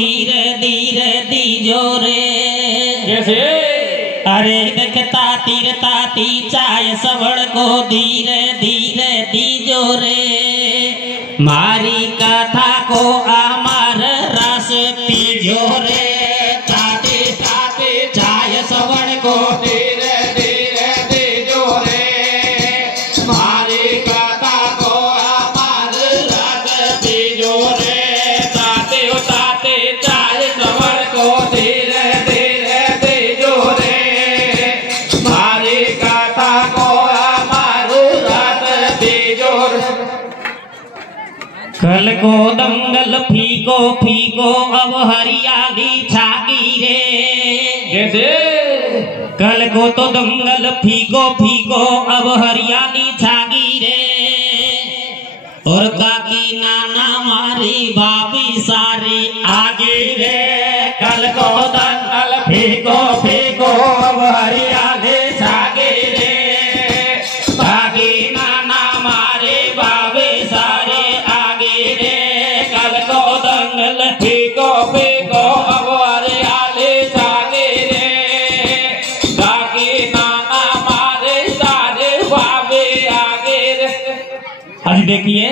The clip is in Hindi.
धीरे धीरे दीजो रे। कैसे? अरे देखता तीर ताती चाय सवड़ को धीरे धीरे दीजो रे। मारी कथा को अमर रस पीजो रे। ताती ताती चाय सवड़ को धीरे धीरे दीजो रे। मारी कथा को अमर रस पीजो रे। ताते ताते चाय सवड़ को धीरे धीरे दीजो रे। मारी कथा को अमर रस पीजो रे। कल को दंगल फीको फीको अब हरियाली छागी रे। कैसे? कल को तो दंगल फीको फीको अब हरियाली छागी रे। और काकी नाना मारी भाभी सारी आगे रे। कल को दंगल फीको फीको अब हरियाली छागी रे। काकी नाना मारी भाभी सारी आगे रे। कल को दंगल फीको फीको अब हरियाली छागी रे। काकी नाना मारे सारे भाभी आगे रे। अभी देखिए